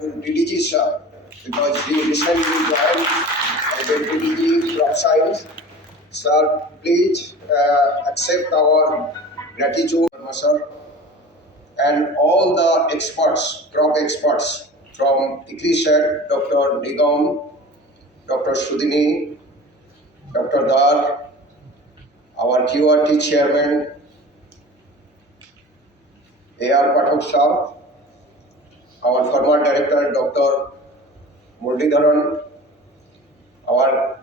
DDG sir, because he recently joined as a DDG Crop Science. Sir, please accept our gratitude, sir, and all the experts, crop experts from ICAR, Dr. Nigam, Dr. Sudhini, Dr. Dar, our QRT chairman, AR Pathak sir, our former director, Dr. Muralidharan, our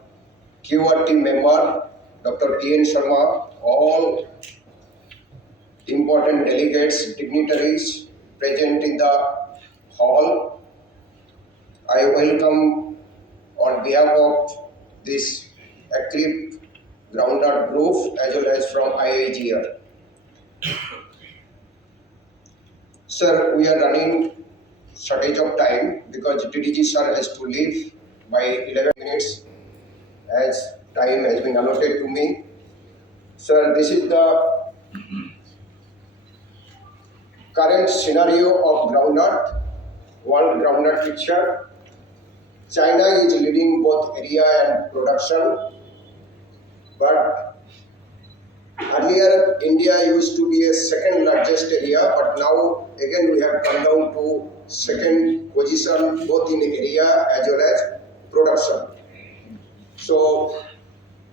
QRT member, Dr. T.N. Sharma, all important delegates, dignitaries present in the hall. I welcome on behalf of this active groundnut group as well as from ICAR. Sir, we are running shortage of time because DDG sir has to leave by 11 minutes as time has been allotted to me. Sir, this is the current scenario of groundnut, world groundnut picture. China is leading both area and production, but earlier India used to be a second largest area, but now again we have come down to second position both in area as well as production. So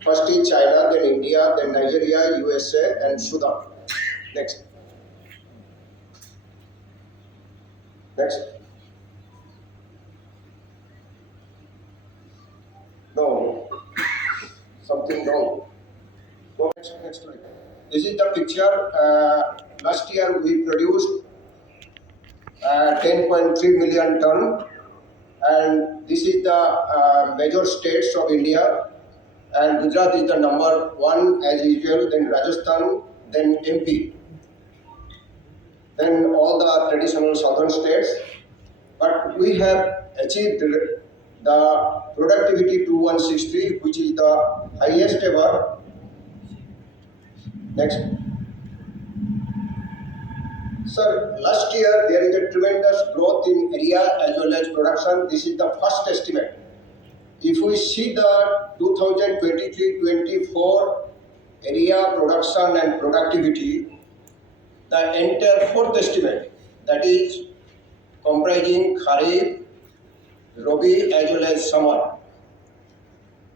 first is China, then India, then Nigeria, USA and Sudan. Next. Next. No, something wrong. Go next slide. This is the picture. Last year we produced 10.3 million ton, and this is the major states of India, and Gujarat is the number one as usual, then Rajasthan, then MP, then all the traditional southern states. But we have achieved the productivity 2163, which is the highest ever. Next. Sir, last year there is a tremendous growth in area as well as production. This is the first estimate. If we see the 2023-24 area production and productivity, the entire fourth estimate, that is comprising Kharif, Rabi as well as summer,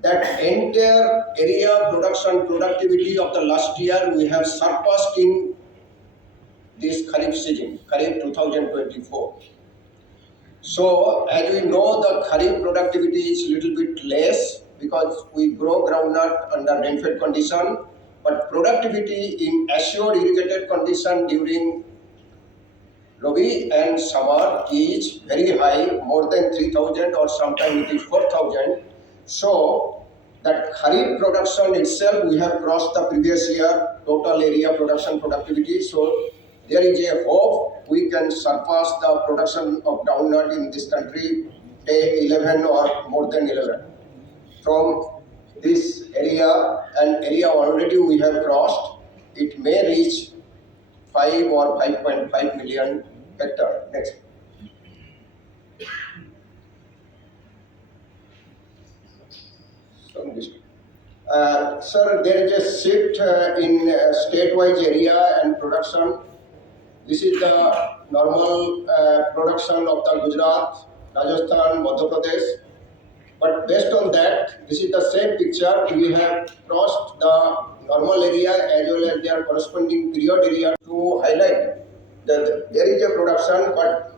that entire area production productivity of the last year we have surpassed in this Kharif season, Kharif 2024. So as we know, the Kharif productivity is little bit less because we grow groundnut under rainfed condition, but productivity in assured irrigated condition during Rabi and summer is very high, more than 3,000 or sometimes it is 4,000. So that Kharif production itself, we have crossed the previous year total area production productivity. So there is a hope we can surpass the production of groundnut in this country day 11 or more than 11 from this area, and area already we have crossed. It may reach 5 or 5.5 million hectare. Next. Sir, there is a shift in state-wise area and production. This is the normal production of the Gujarat, Rajasthan, Madhya Pradesh. But based on that, this is the same picture. We have crossed the normal area as well as their corresponding period area to highlight that there is a production. But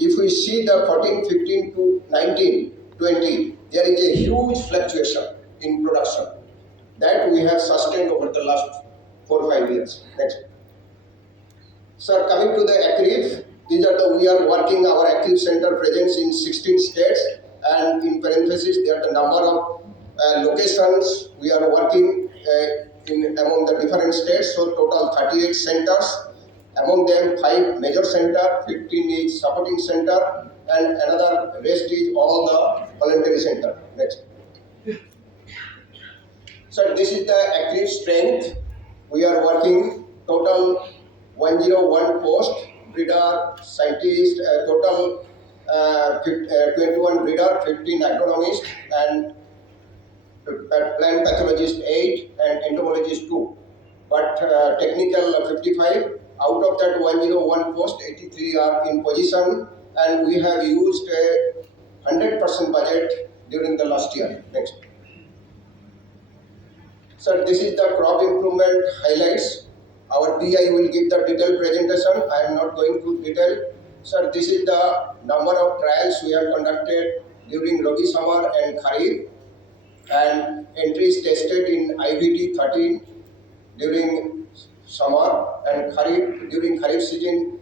if we see the 14, 15 to 19, 20, there is a huge fluctuation in production that we have sustained over the last 4 or 5 years. Next. Sir, coming to the active, these are the, we are working our active center presence in 16 states, and in parenthesis there are the number of locations we are working in among the different states. So total 38 centers, among them 5 major center, 15 is supporting center, and another rest is all the voluntary center. Next. So this is the active strength. We are working total 101 post, breeder, scientist, total 21 breeder, 15 agronomists, and plant pathologist 8 and entomologist 2. But technical 55. Out of that 101 post, 83 are in position, and we have used a 100% budget during the last year. Next. So this is the crop improvement highlights. Our PI will give the detailed presentation. I am not going to detail. Sir, this is the number of trials we have conducted during Rabi, summer and Kharif, and entries tested in IVT 13 during summer and Kharif during Kharif season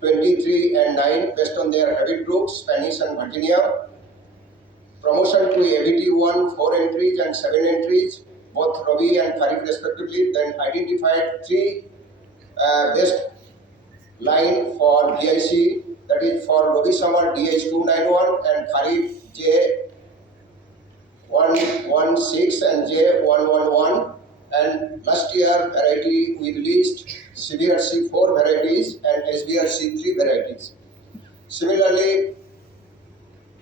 23 and 9 based on their habit groups, Spanish and Virginia. Promotion to AVT 1, 4 entries and 7 entries, both Rabi and Kharif respectively. Then identified 3 best line for DIC, that is for Rabi summer DH291 and Kharif J116 and J111. And last year variety we released CBRC 4 varieties and SBRC 3 varieties. Similarly,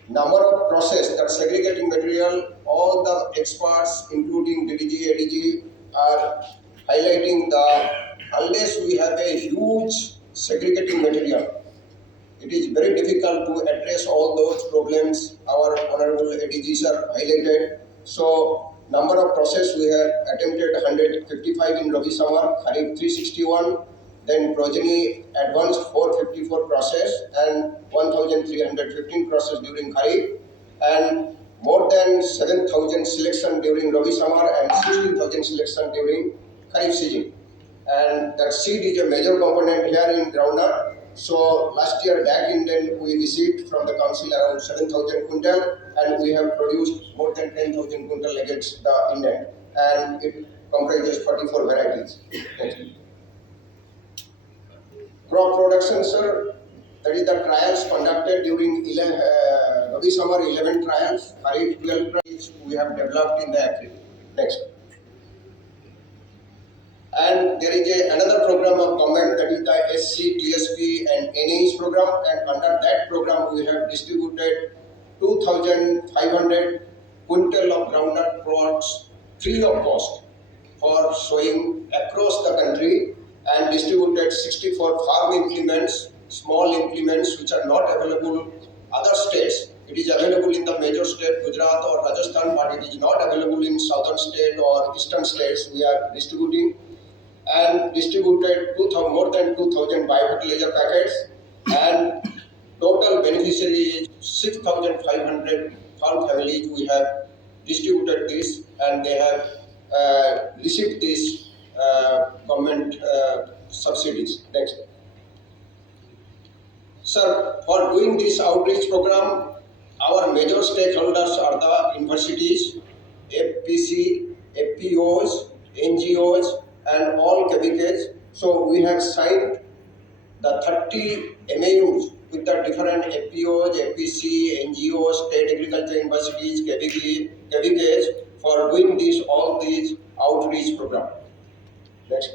number of process, that segregating material, all the experts including DDG, ADG are highlighting the, unless we have a huge segregating material, it is very difficult to address all those problems our honorable ADGs are highlighted. So number of process we have attempted 155 in Rabi summer, Kharif 361, then progeny advanced 454 process and 1315 process during Kharif, and more than 7,000 selection during Rabi summer and 16,000 selection during Kharif season. And that seed is a major component here in groundnut. So last year back in then we received from the council around 7,000 quintal, and we have produced more than 10,000 quintal against the index, and it comprises 44 varieties. Crop production, sir, that is the trials conducted during Rabi summer 11 trials, Kharif 12 trials we have developed in the April. Next. And there is another program of government, that is the SC, TSP and NH program, and under that program we have distributed 2,500 quintal of groundnut plots free of cost for sowing across the country, and distributed 64 farm implements, small implements which are not available in other states. It is available in the major state Gujarat or Rajasthan, but it is not available in southern state or eastern states. We are distributing, and distributed more than 2,000 biofertilizer packets, and total beneficiary is 6,500 farm families. We have distributed this, and they have received this government subsidies. Next. Sir, for doing this outreach program, our major stakeholders are the universities, FPC, FPOs, NGOs, and all KVKs. So we have signed the 30 MAUs with the different FPOs, FPC, NGOs, state agriculture universities, KVKs for doing this, all these outreach program. Next.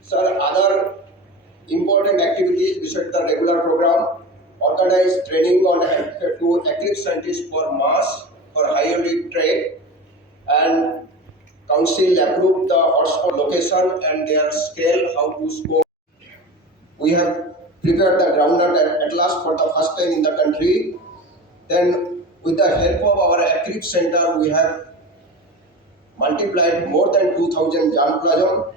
Sir, other important activities besides the regular program: organize training on to agri scientists for mass for high yield trade, and council approved the hotspot location and their scale, how to score. We have prepared the groundnut atlas for the first time in the country. Then with the help of our agri center, we have multiplied more than 2,000 germplasm.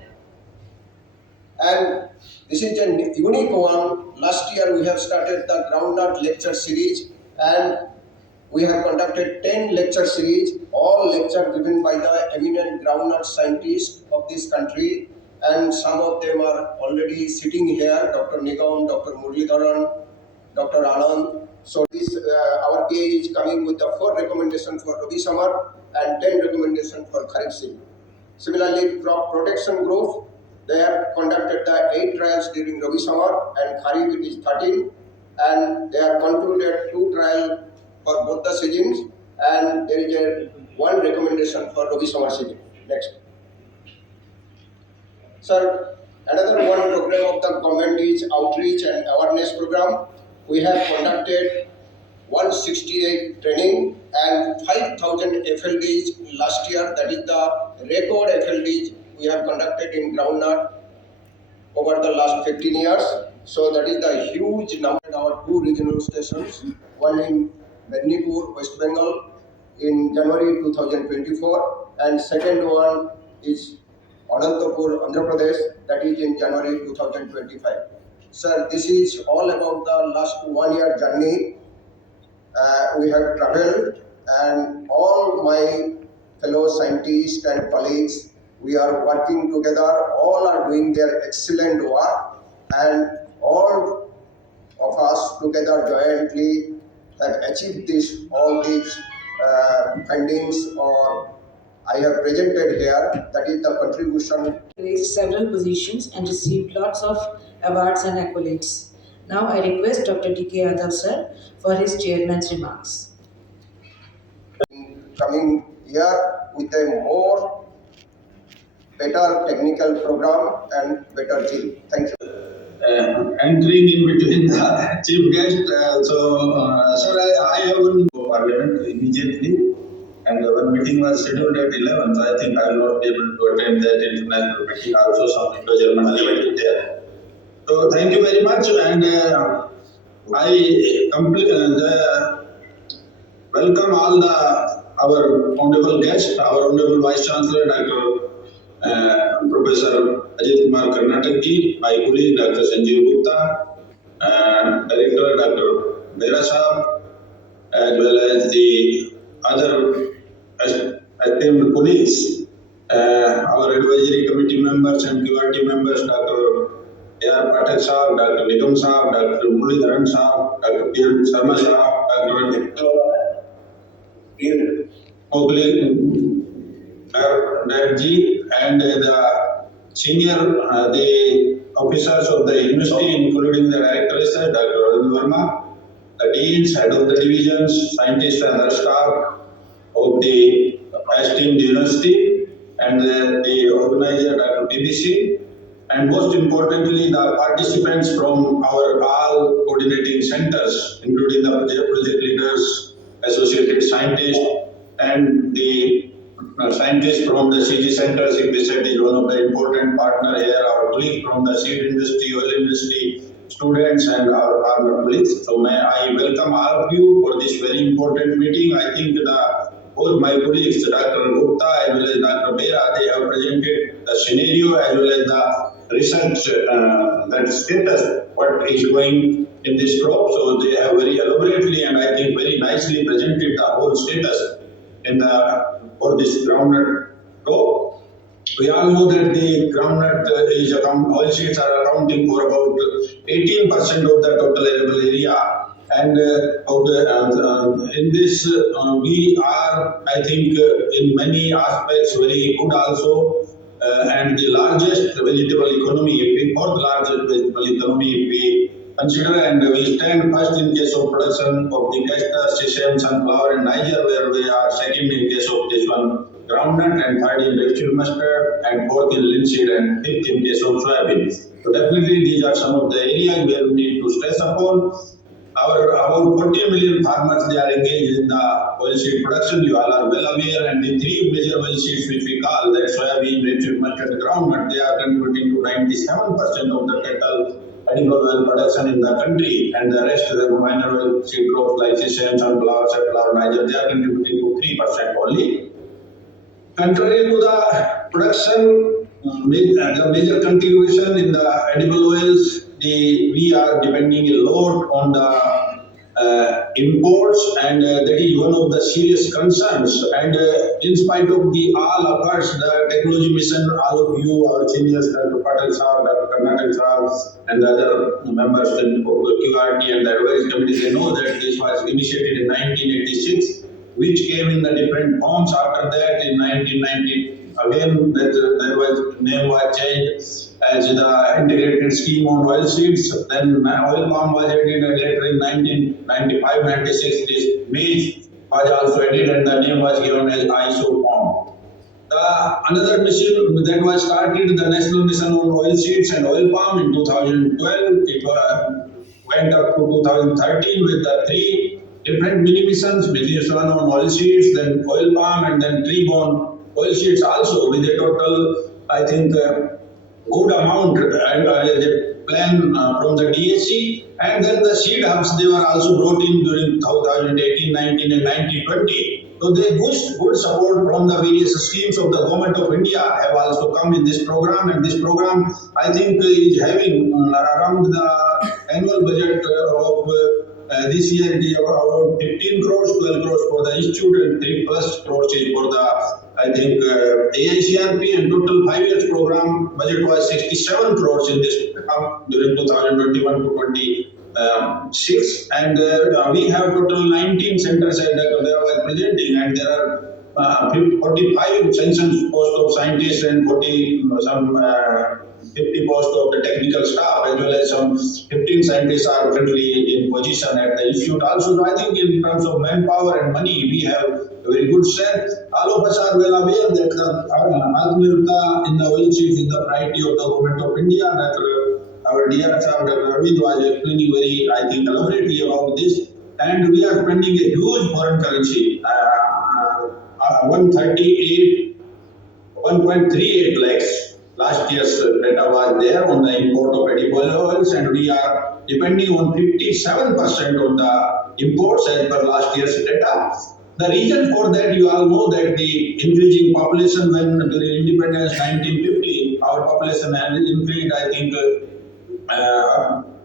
And this is a unique one. Last year we have started the groundnut lecture series, and we have conducted 10 lecture series, all lectures given by the eminent groundnut scientists of this country, and some of them are already sitting here, Dr. Nigam, Dr. Muralidharan, Dr. Anand. So this our PA is coming with the 4 recommendations for Rabi summer and 10 recommendations for Kharif season. Similarly, crop protection group, they have conducted the 8 trials during Rabi summer, and Kharif it is 13, and they have concluded 2 trials for both the seasons, and there is one recommendation for Rabi summer season. Next. Sir, Another one program of the government is outreach and awareness program. We have conducted 168 training and 5,000 FLDs last year. That is the record FLDs we have conducted in groundnut over the last 15 years. So that is the huge number. Our two regional stations, one in Mednipur, West Bengal in January 2024, and second one is Anantapur, Andhra Pradesh, that is in January 2025. Sir, this is all about the last 1 year journey. We have traveled, and all my fellow scientists and colleagues, we are working together. All are doing their excellent work, and all of us together jointly have achieved all these findings or I have presented here. That is the contribution. Raised several positions and received lots of awards and accolades. Now I request Dr. D.K. Yadav sir for his chairman's remarks. Coming here with a more better technical program and better zeal. Thank you. Entering in between the chief guest, sir, I have one parliament immediately, and one meeting was scheduled at 11, so I think I will not be able to attend that international meeting. Also, some Indo-German element is there. So, thank you very much, and I welcome all our honorable guests, our honorable Vice Chancellor, Dr. Professor Ajit Kumar Karnataki, my colleague Dr. Sanjeev Gupta, Director Dr. Mehra Saab, as well as the other esteemed colleagues, our advisory committee members and MPUAT members, Dr. A.R. Patel Saab, Dr. Nigam Saab, Dr. Muralidharan Saab, Dr. P. Sharma Saab, Dr. Ji, and the senior the officers of the university, including the director, Dr. Arvind Verma, the deans, head of the divisions, scientists and other staff of the esteemed university, and the organizer, Dr. BBC, and most importantly, the participants from our all coordinating centers, including the project leaders, associated scientists, and the scientists from the CG centers. ICAR is one of the important partner here, our colleagues from the seed industry, oil industry, students, and our partner colleagues. So may I welcome all of you for this very important meeting. I think both my colleagues, Dr. Gupta as well as Dr. Mehra, they have presented the scenario as well as the research, that status, what is going in this crop. So they have very elaborately and I think very nicely presented the whole status in for this groundnut crop. We all know that the groundnut oilseeds are accounting for about 18% of the total arable area, and in this we are, I think, in many aspects very good also, and the largest vegetable economy, fourth largest vegetable economy if we consider, and we stand first in case of production of the castor, sesame, sunflower in Niger, where we are second in case of this one groundnut, and third in rapeseed mustard, and fourth in linseed, and fifth in case of soybean. So definitely these are some of the areas where we need to stress upon. About 40 million farmers, they are engaged in the oilseed production. You all are well aware, and the three major oilseeds which we call that soybean, rapeseed mustard, groundnut, they are contributing to 97% of the total edible oil production in the country, and the rest of the minor oil seed crops like sesame, sunflower, safflower, Niger, they are contributing to 3% only. Contrary to the production, the major contribution in the edible oils, we are depending a lot on the imports, and that is one of the serious concerns. And in spite of the all efforts, the technology mission, all of you, our seniors, Dr. Patel Saab, Dr. Karnataka Saab, and the other members of the QRT and the advisory committee, they know that this was initiated in 1986, which came in the different forms after that in 1990. Again, that name was changed as the integrated scheme on oil seeds. Then oil palm was added later in 1995-96. This maize was also added, and the name was given as ISO palm. Another mission that was started, the National Mission on Oilseeds and Oil Palm in 2012, it went up to 2013 with the three different mini missions, which is one on oilseeds, then oil palm, and then tree-borne oilseeds also, with a total, I think, good amount the plan from the DSC, and then the seed hubs, they were also brought in during 2018, 19 and 1920. So they good support from the various schemes of the government of India have also come in this program, and this program I think is having around the annual budget of this year it is about 15 crores, 12 crores for the institute and 3 plus crores is for the I think AICRP, and total 5 years program budget was 67 crores in this during 2021 to 26, and we have total 19 centers that they are presenting, and there are 45 sanctioned posts of scientists and 40 some 50 posts of the technical staff, as well as some 15 scientists are currently in position at the institute also. So I think in terms of manpower and money, we have a very good strength. All of us are well aware that the Atmanirbharta in the oilseeds is the priority of the government of India. That our dear Dr. Ravid was explaining very, I think, elaborately about this. And we are spending a huge foreign currency, 1.38 lakhs. Last year's data was there on the import of edible oils, and we are depending on 57% of the imports as per last year's data. The reason for that, you all know that the increasing population when during independence 1950, our population has increased, I think,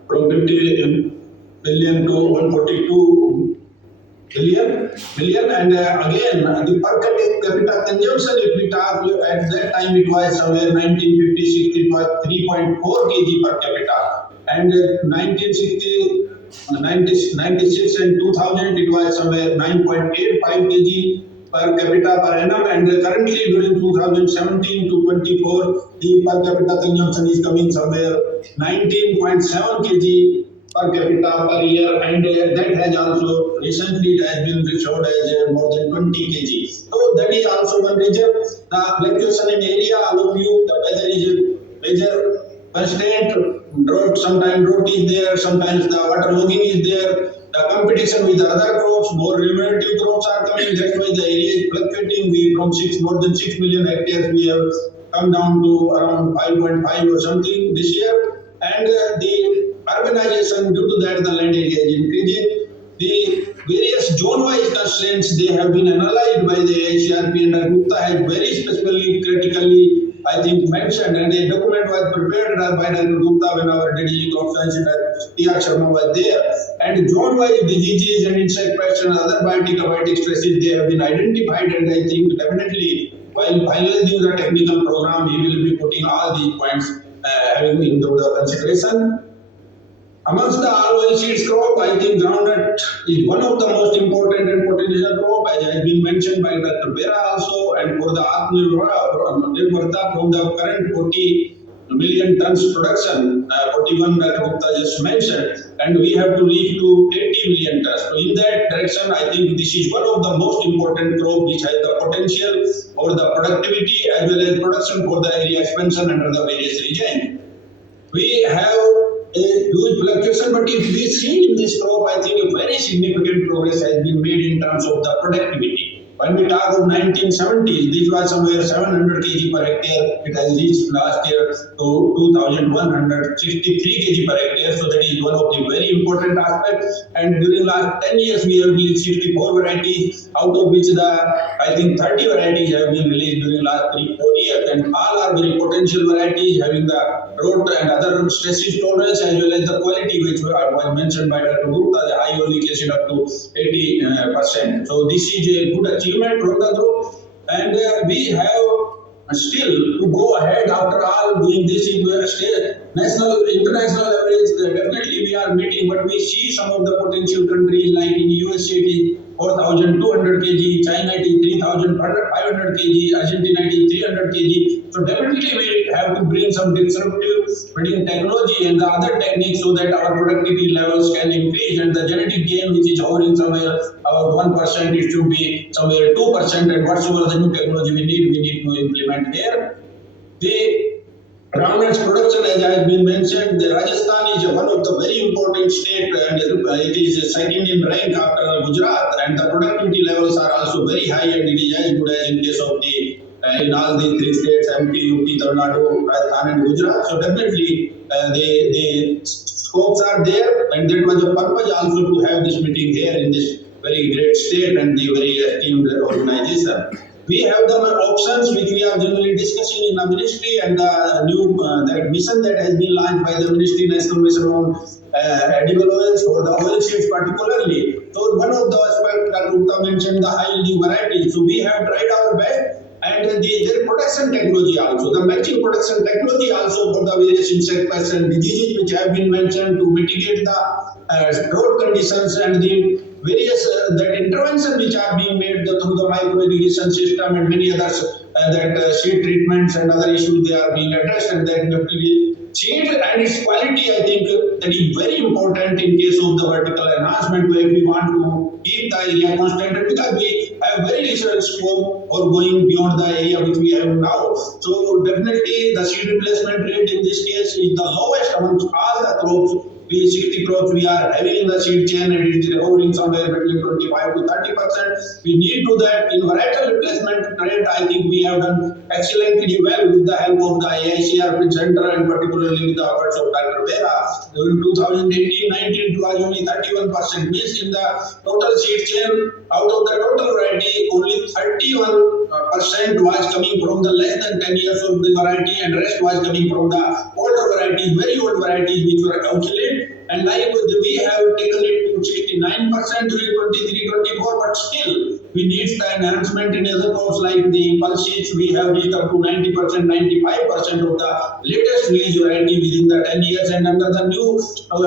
from 50 billion to 142 billion, and again the per capita consumption, if we talk at that time, it was somewhere 1956 it was 3.4 kg per capita, and 1960 96 and 2000 it was somewhere 9.85 kg per capita per annum, and currently during 2017 to 24 the per capita consumption is coming somewhere 19.7 kg per capita per year, and that has also recently it has been showed as more than 20 kg. So that is also one reason. The fluctuation in area, all of you, the weather is a major constraint. Drought, sometimes drought is there, sometimes the waterlogging is there. The competition with other crops, more remunerative crops are coming. That's why the area is fluctuating. We from more than 6 million hectares, we have come down to around 5.5 or something this year, and the urbanization, due to that the land area is increasing. The various zone-wise constraints, they have been analyzed by the ICAR, and Gupta has very specifically, critically, I think, mentioned, and a document was prepared by Dr. Gupta when our DDG conference and T.R. Sharma was there. And zone-wise diseases and insect pests and other biotic stresses, they have been identified, and I think definitely while finalizing the technical program, he will be putting all these points having into the consideration. Amongst the all oilseeds crop, I think groundnut is one of the most important and potential crop, as has been mentioned by Dr. Bera also, and for the Atmanirbharta from the current 40 million tons production, 41 Dr. Gupta just mentioned, and we have to reach to 80 million tons. So in that direction, I think this is one of the most important crop which has the potential for the productivity as well as production for the area expansion under the various regions. We have a huge fluctuation, but if we see in this crop, I think a very significant progress has been made in terms of the productivity. When we talk of 1970s, this was somewhere 700 kg per hectare. It has reached last year to 2,163 kg per hectare. So that is one of the very important aspects. And during last 10 years, we have released 64 varieties, out of which I think 30 varieties have been released during last 3-4 years. And all are very potential varieties having the drought and other stresses tolerance as well as the quality, which was mentioned by Dr. Gupta, the high oleic acid up to 80%. So this is a good achievement from the group, and we have still to go ahead after all doing this. If we are national, international average, definitely we are meeting, but we see some of the potential countries like in USA it is 4,200 kg, China it is 3,500 kg, Argentina it is 300 kg. So definitely we have to bring some disruptive breeding technology and the other techniques so that our productivity levels can increase, and the genetic gain which is hovering somewhere about 1%, it should be somewhere 2%, and whatsoever the new technology we need to implement here. The groundnuts production, as has been mentioned, the Rajasthan is one of the very important state, and it is second in rank after Gujarat, and the productivity levels are also very high, and it is as good as in case of the in all the three states, MP, UP, Tamil Nadu, Rajasthan, and Gujarat. So definitely the scopes are there, and that was the purpose also to have this meeting here in this very great state and the very esteemed organization. We have the options which we are generally discussing in the ministry, and the new that mission that has been launched by the ministry, National Mission on Edible Oils or the oil seeds particularly. So one of the aspects that Gupta mentioned, the high yielding varieties. So we have tried our best, and their production technology also, the matching production technology also for the various insect pests and diseases which have been mentioned to mitigate the drought conditions, and the various that intervention which are being made through the micro irrigation system and many others, that seed treatments and other issues they are being addressed, and that seed and its quality, I think that is very important in case of the vertical enhancement, where we want to keep the area constant, because we have very little scope for going beyond the area which we have now. So definitely the seed replacement rate in this case is the lowest amongst all the crops. 60 crops we are having in the seed chain, and it is hovering somewhere between 25 to 30%. We need to that in varietal replacement rate. I think we have done excellently well with the help of the ICAR Center, and particularly with the efforts of Dr. Vera. In 2018-19 it was only 31%. Means in the total seed chain, out of the total variety, only 31% was coming from the less than 10 years of the variety, and rest was coming from the older varieties, very old varieties which were obsolete. And like we have taken it to 69% during 23-24, but still we need the enhancement in other crops like the pulse seeds. We have reached up to 90%, 95% of the latest release variety within the 10 years. And under the new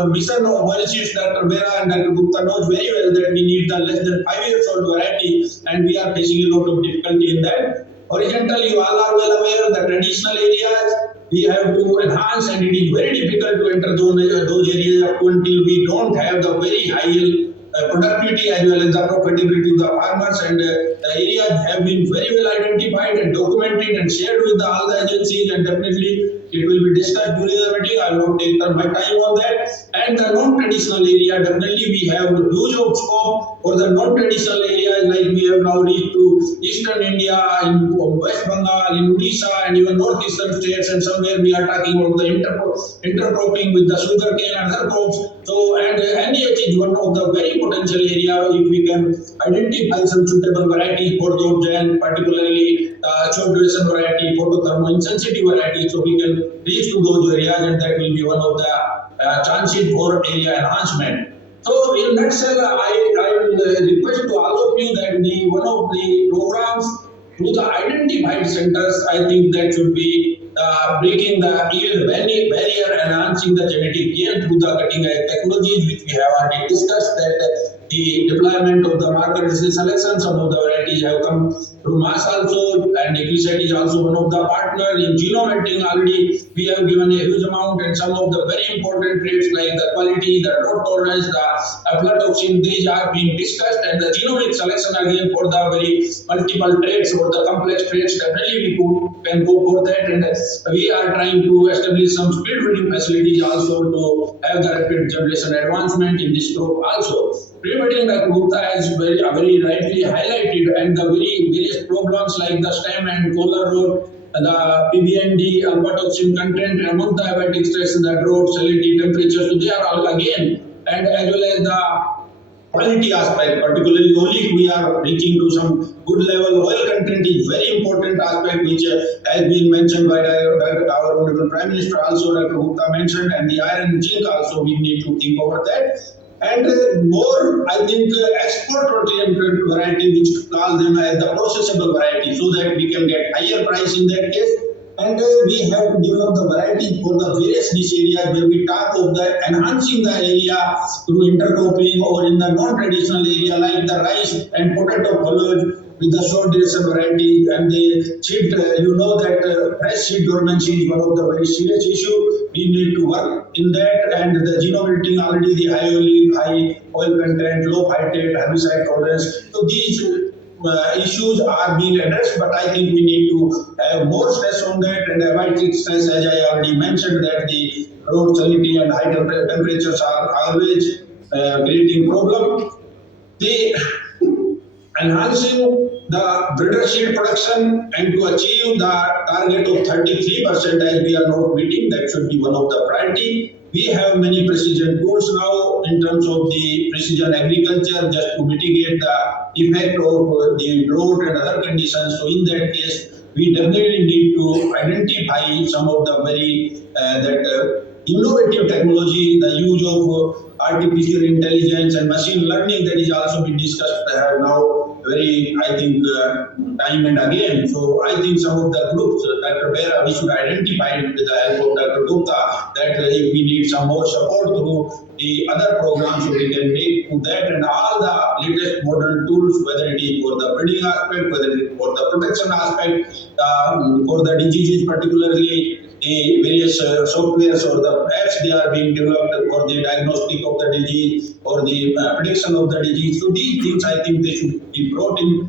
mission of oil seeds, Dr. Vera and Dr. Gupta knows very well that we need the less than 5 years old variety, and we are facing a lot of difficulty in that. Horizontally, you all are well aware the traditional areas we have to enhance, and it is very difficult to enter those areas until we don't have the very high productivity as well as the profitability of the farmers, and the areas have been very well identified and documented and shared with all the agencies, and definitely it will be discussed during the meeting. I will not take my time on that. And the non-traditional area, definitely we have huge scope for the non-traditional areas, like we have now reached to eastern India, in West Bengal, in Odisha, and even northeastern states, and somewhere we are talking about the intercropping with the sugarcane and other crops. So, and NEH is one of the very potential area if we can identify some suitable variety for those, and particularly short duration variety, photothermo insensitive variety, so we can reach to those areas, and that will be one of the chances for area enhancement. So in nutshell, I will request to all of you that one of the programs through the identified centers, I think that should be breaking the yield barrier, enhancing the genetic gain through the cutting edge technologies which we have already discussed, that the deployment of the market selection, some of the varieties have come through mass also, and ICAR is also one of the partners in genome editing. Already we have given a huge amount, and some of the very important traits like the quality, the drought tolerance, the aflatoxin, these are being discussed, and the genomic selection again for the very multiple traits or the complex traits, definitely we can go for that, and we are trying to establish some speed breeding facilities also to have the rapid generation advancement in this group also. Pre-wedding, Dr. Gupta has very rightly highlighted, and the very various problems like the stem and collar rot, the PBND, alpha-toxin content, among the abiotic stress, the drought, salinity, temperature, so they are all again, and as well as the quality aspect, particularly olive, we are reaching to some good level. Oil content is very important aspect which has been mentioned by our Honorable Prime Minister, also Dr. Gupta mentioned, and the iron and zinc also we need to think over that. And more, I think, export-oriented variety, which call them as the processable variety, so that we can get higher price in that case. And we have to develop the variety for the various niche areas where we talk of the enhancing the area through intercropping, or in the non-traditional area like the rice and potato foliage with the short duration variety and the seed. You know that fresh seed dormancy is one of the very serious issue. We need to work in that, and the genome editing already the high olive, high oil content, low phytate, herbicide tolerance. So these issues are being addressed, but I think we need to have more stress on that and avoid stress, as I already mentioned that the road salinity and high temperatures are always creating problem. The enhancing the breeder seed production and to achieve the target of 33% as we are not meeting, that should be one of the priority. We have many precision tools now in terms of the precision agriculture just to mitigate the effect of the drought and other conditions. So in that case, we definitely need to identify some of the very innovative technology, the use of artificial intelligence and machine learning that is also been discussed now very, I think, time and again. So I think some of the groups, Dr. Bera, we should identify with the help of Dr. Gupta that if we need some more support through the other programs, so we can make to that, and all the latest modern tools, whether it is for the breeding aspect, whether it is for the protection aspect, for the diseases particularly, the various softwares or the apps they are being developed for the diagnostic of the disease or the prediction of the disease. So these things I think they should be brought in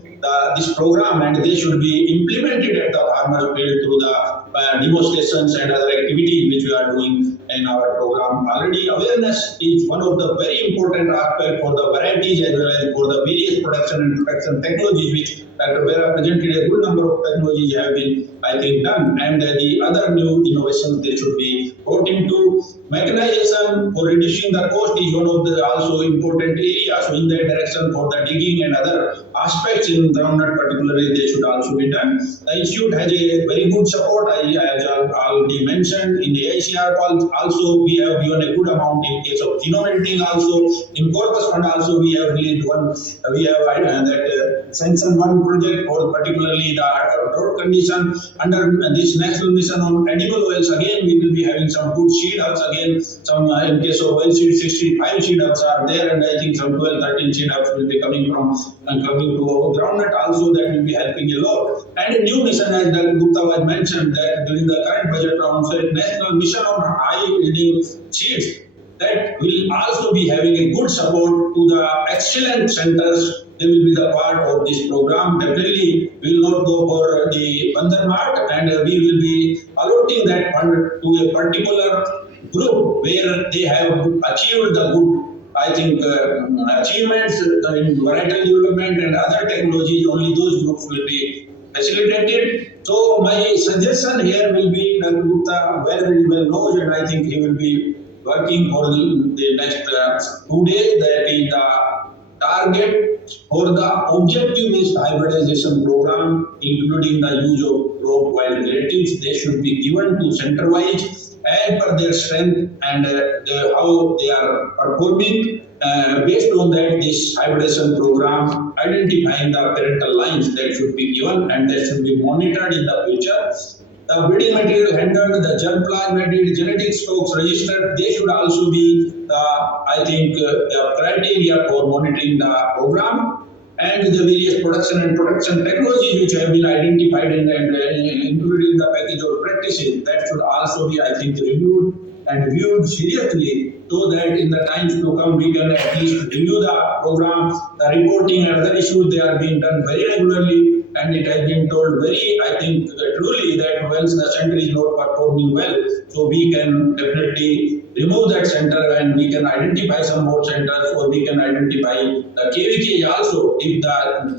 this program, and they should be implemented at the farmers field through the demonstrations and other activities which we are doing in our program. Already awareness is one of the very important aspects for the varieties as well as for the various production and protection technologies which Dr. Bera presented. A good number of technologies have been, I think, done, and the other new innovations they should be brought into. Mechanization for reducing the cost is one of the also important areas. So in that direction for the digging and other aspects in groundnut particularly they should also be done. The institute has a very good support, as I already mentioned. In the ICAR also we have given a good amount in case of genome editing also. In Corpus Fund also we have released one, we have sanction one project for particularly the drought condition. Under this national mission on edible oils, again we will be having some good seed hubs. Again, some in case of oil seed, 65 seed hubs are there, and I think some 12, 13 seed hubs will be coming from and coming to groundnut also. That will be helping a lot. And a new mission, as Dr. Gupta was mentioned, that during the current budget round, so a national mission on high yielding seeds that will also be having a good support to the excellent centers. They will be the part of this program. Definitely, we will not go for the Bandhan Mart, and we will be allotting that fund to a particular group where they have achieved the good, I think, achievements in varietal development and other technologies. Only those groups will be facilitated. So my suggestion here will be, Dr. Gupta very well knows, and I think he will be working for the next 2 days, that is the target for the objective-based hybridization program, including the use of crop wild relatives. They should be given to center-wise as per their strength and how they are performing. Based on that, this hybridization program, identifying the parental lines that should be given and that should be monitored in the future. The breeding material handled, the germplasm, genetic stocks registered, they should also be, I think, the criteria for monitoring the program. And the various production and protection technologies which have been identified and included in the package of practices, that should also be, I think, reviewed and viewed seriously, so that in the times to come we can at least review the program. The reporting and other issues, they are being done very regularly, and it has been told very, I think, truly that once the center is not performing well, so we can definitely remove that center and we can identify some more centers, or we can identify the KVK also if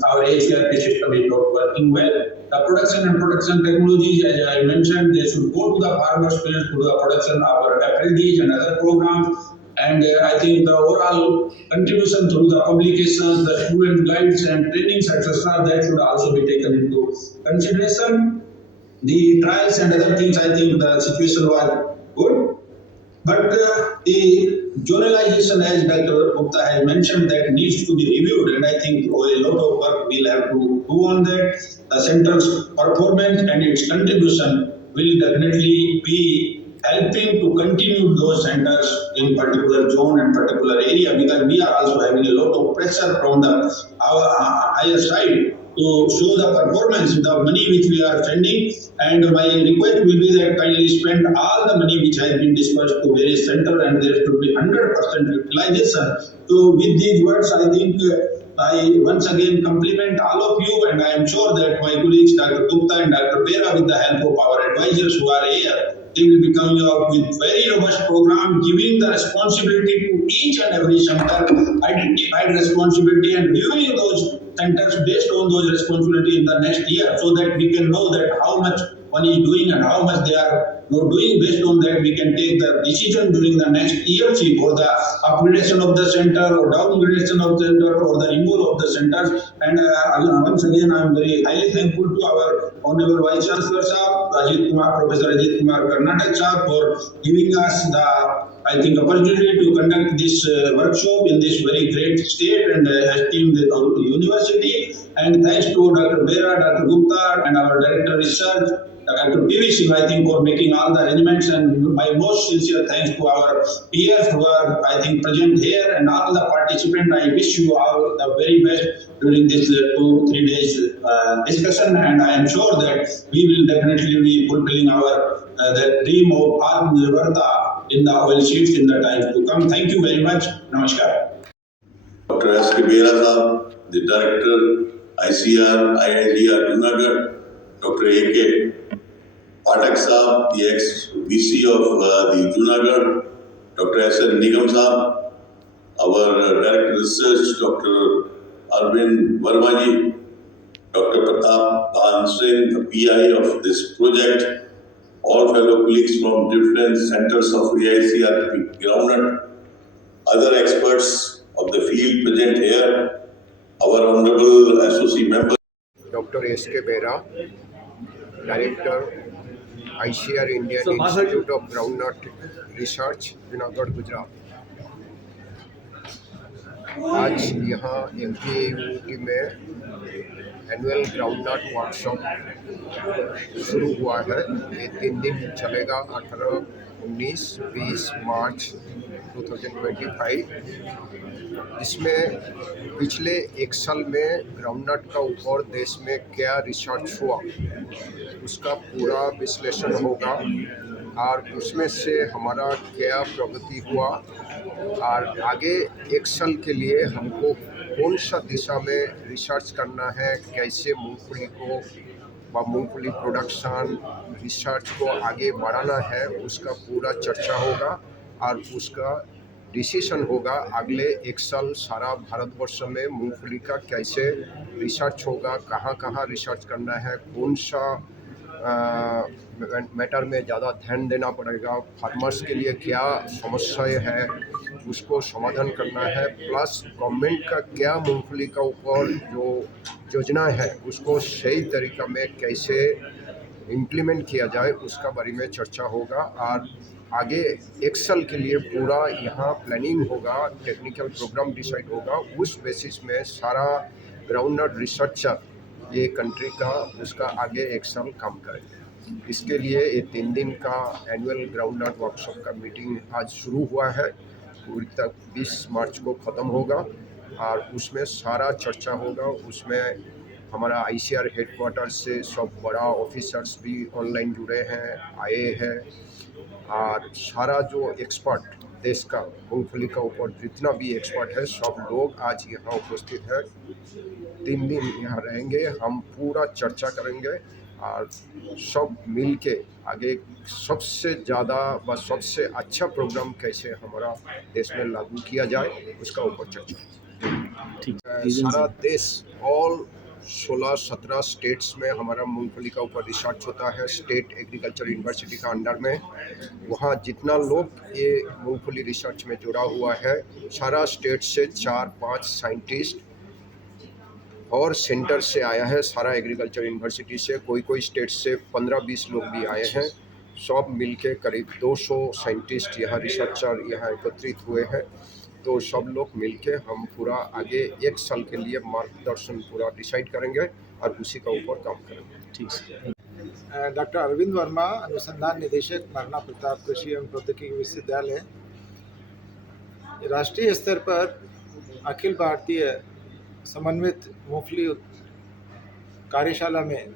our ACRP system is not working well. The production and protection technologies, as I mentioned, they should go to the farmers field, to the production of our FLDs and other programs. And I think the overall contribution through the publications, the student guides and trainings, etc., that should also be taken into consideration. The trials and other things, I think the situation was good. But the zonalization, as Dr. Gupta has mentioned, that needs to be reviewed, and I think a lot of work we'll have to do on that. The center's performance and its contribution will definitely be helping to continue those centers in particular zone and particular area, because we are also having a lot of pressure from the our higher side to show the performance, the money which we are spending, and my request will be that kindly spend all the money which has been dispersed to various center, and there should be 100% utilization. So with these words, I think I once again compliment all of you, and I am sure that my colleagues Dr. Gupta and Dr. Bera, with the help of our advisors who are here, they will be coming out with very robust program, giving the responsibility to each and every center, identified responsibility, and reviewing those centers based on those responsibility in the next year, so that we can know that how much one is doing and how much they are not doing. Based on that, we can take the decision during the next year for the upgradation of the center or downgradation of the center or the removal of the centers. And once again, I am very highly thankful to our Honorable Vice Chancellor Sahab, Professor Ajit Kumar Karnatak Sahab, for giving us the opportunity to conduct this workshop in this very great state and esteemed university. And thanks to Dr. Bera, Dr. Gupta, and our Director Research, Dr. PV Singh, for making all the arrangements. And my most sincere thanks to our peers who are, present here, and all the participants. I wish you all the very best during this 2-3 days discussion, and I am sure that we will definitely be fulfilling our the dream of Atmanirbharta in the oil seeds in the times to come. Thank you very much. Namaskar. Dr. S. K. Bera Sahab, the Director, ICAR, IIGR, Junagadh, Dr. A. K. Patak Sahab, the ex-VC of the Junagadh, Dr. S. N. Nigam Sahab, our Director Research, Dr. Arvind Vermaji, Dr. Pratap Bhan Singh, the PI of this project, all fellow colleagues from different centers of the ICAR groundnut, other experts of the field present here, our Honorable Associate Member, Dr. S. K. Bera, Director, ICAR Indian Institute of Groundnut Research, Junagadh, Gujarat. आज यहाँ MPUAT में annual groundnut workshop शुरू हुआ है। ये 3 दिन चलेगा, 18, 19, 20 मार्च 2025। इसमें पिछले 1 साल में ग्राउंडनट का ऊपर देश में क्या रिसर्च हुआ उसका पूरा विश्लेषण होगा, और उसमें से हमारा क्या प्रगति हुआ, और आगे 1 साल के लिए हमको कौन सा दिशा में रिसर्च करना है, कैसे मूंगफली को मूंगफली प्रोडक्शन रिसर्च को आगे बढ़ाना है, उसका पूरा चर्चा होगा और उसका डिसीजन होगा। अगले 1 साल सारा भारतवर्ष में मूंगफली का कैसे रिसर्च होगा, कहाँ कहाँ रिसर्च करना है, कौन सा मैटर में ज़्यादा ध्यान देना पड़ेगा, फार्मर्स के लिए क्या समस्याएं हैं उसको समाधान करना है, प्लस गवर्नमेंट का क्या मूंगफली का ऊपर जो योजना है उसको सही तरीका में कैसे इम्प्लीमेंट किया जाए उसका बारे में चर्चा होगा। और आगे 1 साल के लिए पूरा यहाँ प्लानिंग होगा, टेक्निकल प्रोग्राम डिसाइड होगा, उस बेसिस में सारा ग्राउंडनट रिसर्चर ये कंट्री का उसका आगे 1 साल काम करेंगे। इसके लिए ये 3 दिन का एनुअल ग्राउंडनट वर्कशॉप का मीटिंग आज शुरू हुआ है, पूरी तक 20 मार्च को ख़त्म होगा, और उसमें सारा चर्चा होगा। उसमें हमारा ICAR हेडक्वार्टर से सब बड़ा ऑफिसर्स भी ऑनलाइन जुड़े हैं, आए हैं, और सारा जो एक्सपर्ट देश का मूंगफली का ऊपर जितना भी एक्सपर्ट है सब लोग आज यहाँ उपस्थित है। 3 दिन यहाँ रहेंगे, हम पूरा चर्चा करेंगे और सब मिल के आगे सबसे ज़्यादा व सबसे अच्छा प्रोग्राम कैसे हमारा देश में लागू किया जाए उसका ऊपर चर्चा। सारा देश ऑल 16-17 स्टेट्स में हमारा मूंगफली का ऊपर रिसर्च होता है, स्टेट एग्रीकल्चर यूनिवर्सिटी का अंडर में। वहाँ जितना लोग ये मूंगफली रिसर्च में जुड़ा हुआ है, सारा स्टेट से 4-5 साइंटिस्ट और सेंटर से आया है, सारा एग्रीकल्चर यूनिवर्सिटी से, कोई स्टेट से 15-20 लोग भी आए हैं। सब मिलके करीब 200 साइंटिस्ट यहाँ रिसर्चर यहाँ एकत्रित हुए हैं। तो सब लोग मिलके हम पूरा आगे 1 साल के लिए मार्गदर्शन पूरा डिसाइड करेंगे और उसी का ऊपर काम करेंगे। ठीक है। डॉक्टर अरविंद वर्मा, अनुसंधान निदेशक, महाराणा प्रताप कृषि एवं प्रौद्योगिकी विश्वविद्यालय। राष्ट्रीय स्तर पर अखिल भारतीय समन्वित मूंगफली कार्यशाला में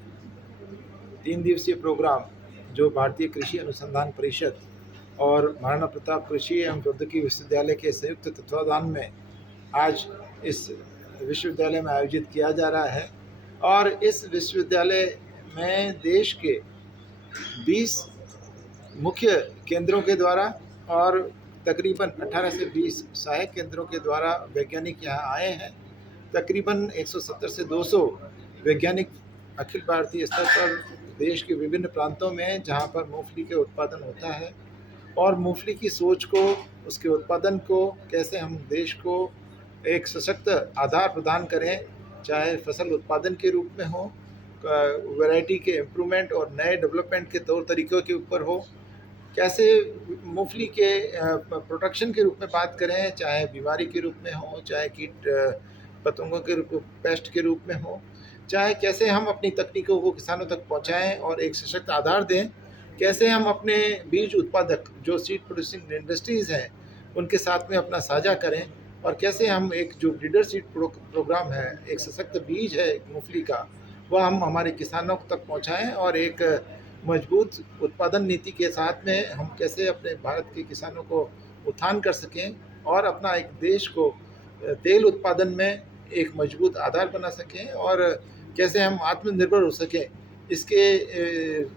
3 दिवसीय प्रोग्राम जो भारतीय कृषि अनुसंधान परिषद और महाराणा प्रताप कृषि एवं प्रौद्योगिकी विश्वविद्यालय के संयुक्त तत्वावधान में आज इस विश्वविद्यालय में आयोजित किया जा रहा है। और इस विश्वविद्यालय में देश के 20 मुख्य केंद्रों के द्वारा और तकरीबन 18 से 20 सहायक केंद्रों के द्वारा वैज्ञानिक यहाँ आए हैं। तकरीबन 170 से 200 वैज्ञानिक अखिल भारतीय स्तर पर देश के विभिन्न प्रांतों में जहाँ पर मूंगफली के उत्पादन होता है और मूंगफली की सोच को, उसके उत्पादन को कैसे हम देश को एक सशक्त आधार प्रदान करें, चाहे फसल उत्पादन के रूप में हो, वैरायटी के इम्प्रूवमेंट और नए डेवलपमेंट के तौर तरीक़ों के ऊपर हो, कैसे मूंगफली के प्रोटेक्शन के रूप में बात करें, चाहे बीमारी के रूप में हो, चाहे कीट पतंगों के रूप पेस्ट के रूप में हो, चाहे कैसे हम अपनी तकनीकों को किसानों तक पहुंचाएं और एक सशक्त आधार दें, कैसे हम अपने बीज उत्पादक जो सीड प्रोड्यूसिंग इंडस्ट्रीज़ हैं उनके साथ में अपना साझा करें और कैसे हम एक जो ब्रीडर सीड प्रोग्राम है, एक सशक्त बीज है मूंगफली का, वह हम हमारे किसानों तक पहुंचाएं और एक मजबूत उत्पादन नीति के साथ में हम कैसे अपने भारत के किसानों को उत्थान कर सकें और अपना एक देश को तेल उत्पादन में एक मजबूत आधार बना सकें और कैसे हम आत्मनिर्भर हो सकें। इसके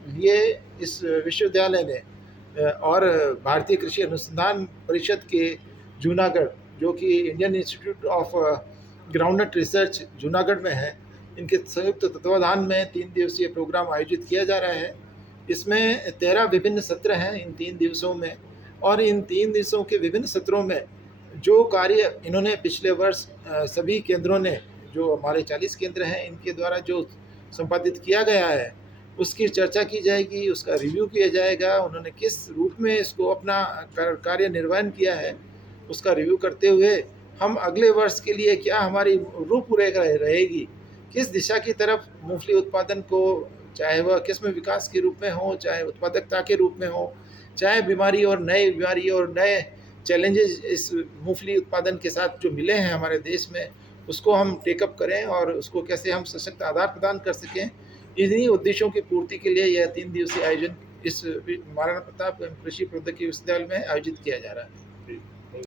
लिए इस विश्वविद्यालय ने और भारतीय कृषि अनुसंधान परिषद के जूनागढ़, जो कि Indian institute of groundnut research Junagadh में है, इनके संयुक्त तत्वावधान में 3 दिवसीय प्रोग्राम आयोजित किया जा रहा है। इसमें 13 विभिन्न सत्र हैं इन 3 दिवसों में और इन 3 दिवसों के विभिन्न सत्रों में जो कार्य इन्होंने पिछले वर्ष सभी केंद्रों ने, जो हमारे 40 केंद्र हैं, इनके द्वारा जो संपादित किया गया है उसकी चर्चा की जाएगी, उसका रिव्यू किया जाएगा, उन्होंने किस रूप में इसको अपना कार्य निर्वहन किया है उसका रिव्यू करते हुए हम अगले वर्ष के लिए क्या हमारी रूपरेखा रहेगी, किस दिशा की तरफ मूंगफली उत्पादन को, चाहे वह किस्म विकास के रूप में हो, चाहे उत्पादकता के रूप में हो, चाहे बीमारी और नए चैलेंजेस इस मूंगफली उत्पादन के साथ जो मिले हैं हमारे देश में, उसको हम टेकअप करें और उसको कैसे हम सशक्त आधार प्रदान कर सकें। इन्हीं उद्देश्यों की पूर्ति के लिए यह 3 दिवसीय आयोजन इस महाराणा प्रताप कृषि प्रौद्योगिकी विश्वविद्यालय में आयोजित किया जा रहा है।